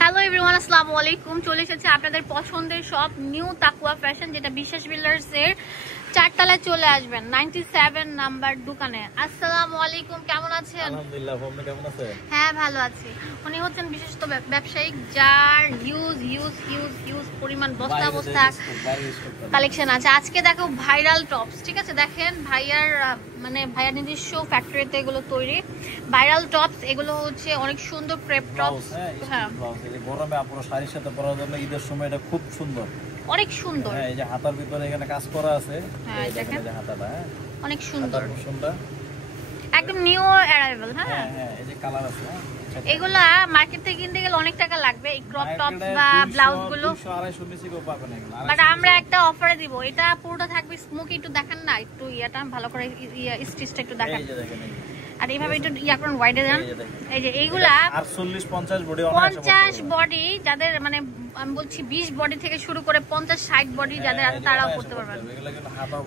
Hello everyone, আসসালামু আলাইকুম। চলে এসেছে আপনাদের পছন্দের সব নিউ তাকুয়া ফ্যাশন, যেটা বিশ্বাস বিল্ডার্স এর 4 তলায় চলে আসবেন 97 নাম্বার দোকানে। আসসালামু আলাইকুম, কেমন আছেন? আলহামদুলিল্লাহ, আপনি কেমন আছেন? হ্যাঁ, ভালো আছি। উনি হচ্ছেন বিশেষত ব্যবসায়িক, যার হিউজ পরিমাণ বস্তা কালেকশন আছে। আজকে দেখো ভাইরাল টপস, ঠিক আছে? দেখেন ভাইয়ার নিজস্ব ফ্যাক্টরিতে এগুলো তৈরি ভাইরাল টপস। এগুলো হচ্ছে অনেক সুন্দর প্রেপ টপস। হ্যাঁ, গরমে আপনারা শাড়ির সাথে পরার জন্য ঈদের সময় এটা খুব সুন্দর, অনেক সুন্দর। হ্যাঁ, এই যে হাতার ভিতরে এখানে কাজ করা আছে। হ্যাঁ, দেখেন হাতাটা অনেক সুন্দর, সুন্দর, একদম নিউ অ্যারাইভাল। হ্যাঁ, এই যে কালার আছে। এগুলা মার্কেট থেকে কিনতে গেলে অনেক টাকা লাগবে, এই ক্রপ টপস বা ব্লাউজ গুলো। 200-250 নিচে কেউ পাবে না এগুলো। বাট আমরা একটা অফারে দিব, এটা পুরোটা থাকবে স্মোকি। একটু দেখান না, একটু ইয়াটা ভালো করে, স্টিচটা একটু দেখান। এই যে দেখেন, আর এইভাবে একটু ইয়া করুন, ওয়াইডে যান। এই যে এইগুলা 48-50 বডি, 50 বডি যাদের, মানে আমি বলছি 20 বডি থেকে শুরু করে 50-60 বডি যাদের আছে তারাও করতে পারবেন।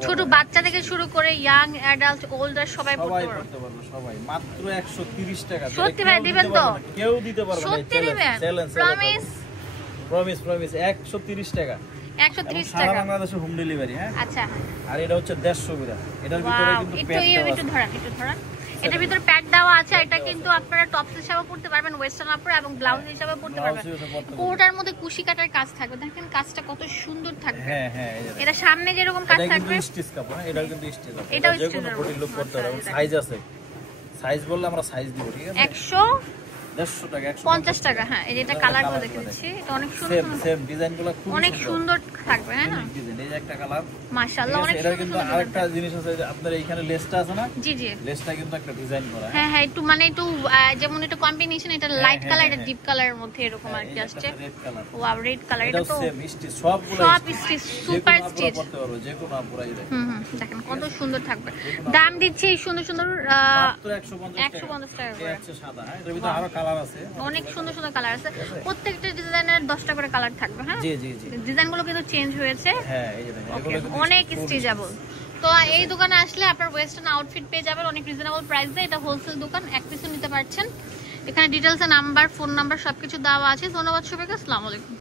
ছোট বাচ্চা থেকে শুরু করে ইয়াং অ্যাডাল্ট ওল্ডার সবাই পড়তে পারবে, সবাই। মাত্র 130 টাকা। সত্যি ভাই দিবেন তো? কেউ দিতে পারবে না, সত্যি দিবেন? প্রমিস 130 টাকা। 130 সারা টাকা বাংলাদেশে হোম ডেলিভারি। হ্যাঁ, আচ্ছা। আর এটা হচ্ছে 150 গ্রাম। এটার ভিতরে কিন্তু একটু ধরান। এটার ভিতরে প্যাড দেওয়া আছে। এটা কিন্তু আপনারা টপস হিসেবে পড়তে পারবেন, ওয়েস্টার্ন আপর, এবং ব্লাউজ হিসেবে পড়তে পারবেন। পুরোটার মধ্যে কুশি কাটার কাজ থাকবে। দেখেন কাজটা কত সুন্দর থাকবে। হ্যাঁ, এটা সামনে যেরকম কাজ থাকবে, স্টিচ কাপড়। এটা কিন্তু স্টিচ কাপড়, এটাও যে কোনো বডি লুক করতে পারবে। সাইজ আছে, সাইজ বললে আমরা সাইজ দিব, ঠিক আছে? 150 টাকা, 150 টাকা। হ্যাঁ, এই যে এটা কালার গুলো দেখে দিচ্ছি, এটা অনেক সুন্দর, সেম ডিজাইনগুলো খুব অনেক সুন্দর থাকবে। হ্যাঁ, ডিজাইন। এই যে একটা কালার, মাশাআল্লাহ, অনেক এটা সুন্দর। কিন্তু আরেকটা জিনিস আছে, যে আপনার এইখানে লেসটা আছে না? জি, লেসটা কিন্তু একটা ডিজাইন করা। হ্যাঁ, একটু মানে একটু যেমন এটা কম্বিনেশন, এটা লাইট কালার, এটা ডিপ কালারের মধ্যে এরকম আর কি আসছে। Red colour, wow, red colour. এটা তো সেম স্টিচ, সবগুলো সব স্টিচ, সুপার স্টিচ। করতে পারবে যে কোনো আপুরাই। দেখেন কত সুন্দর থাকবে। দাম দিচ্ছে এই সুন্দর মাত্র 150 টাকা করে। আছে সাদা। হ্যাঁ, এর ভিতরে আরো কালার আছে, অনেক সুন্দর কালার আছে। প্রত্যেকটা ডিজাইনের 10টা করে কালার থাকবে। হ্যাঁ, জি। ডিজাইনগুলো কিন্তু চেঞ্জ হয়েছে। হ্যাঁ, এই যে দেখেন, এগুলো কিন্তু অনেক স্টিচেবল। তো এই দোকানে আসলে আপনার ওয়েস্টার্ন আউটফিট পেয়ে যাবেন অনেক রিজনেবল প্রাইসে। এটা হোলসেল দোকান, এক পিসও নিতে পারছেন। এখানে ডিটেইলস, নাম্বার, ফোন নাম্বার সবকিছু দেওয়া আছে। ধন্যবাদ সবাইকে, আসসালামু আলাইকুম।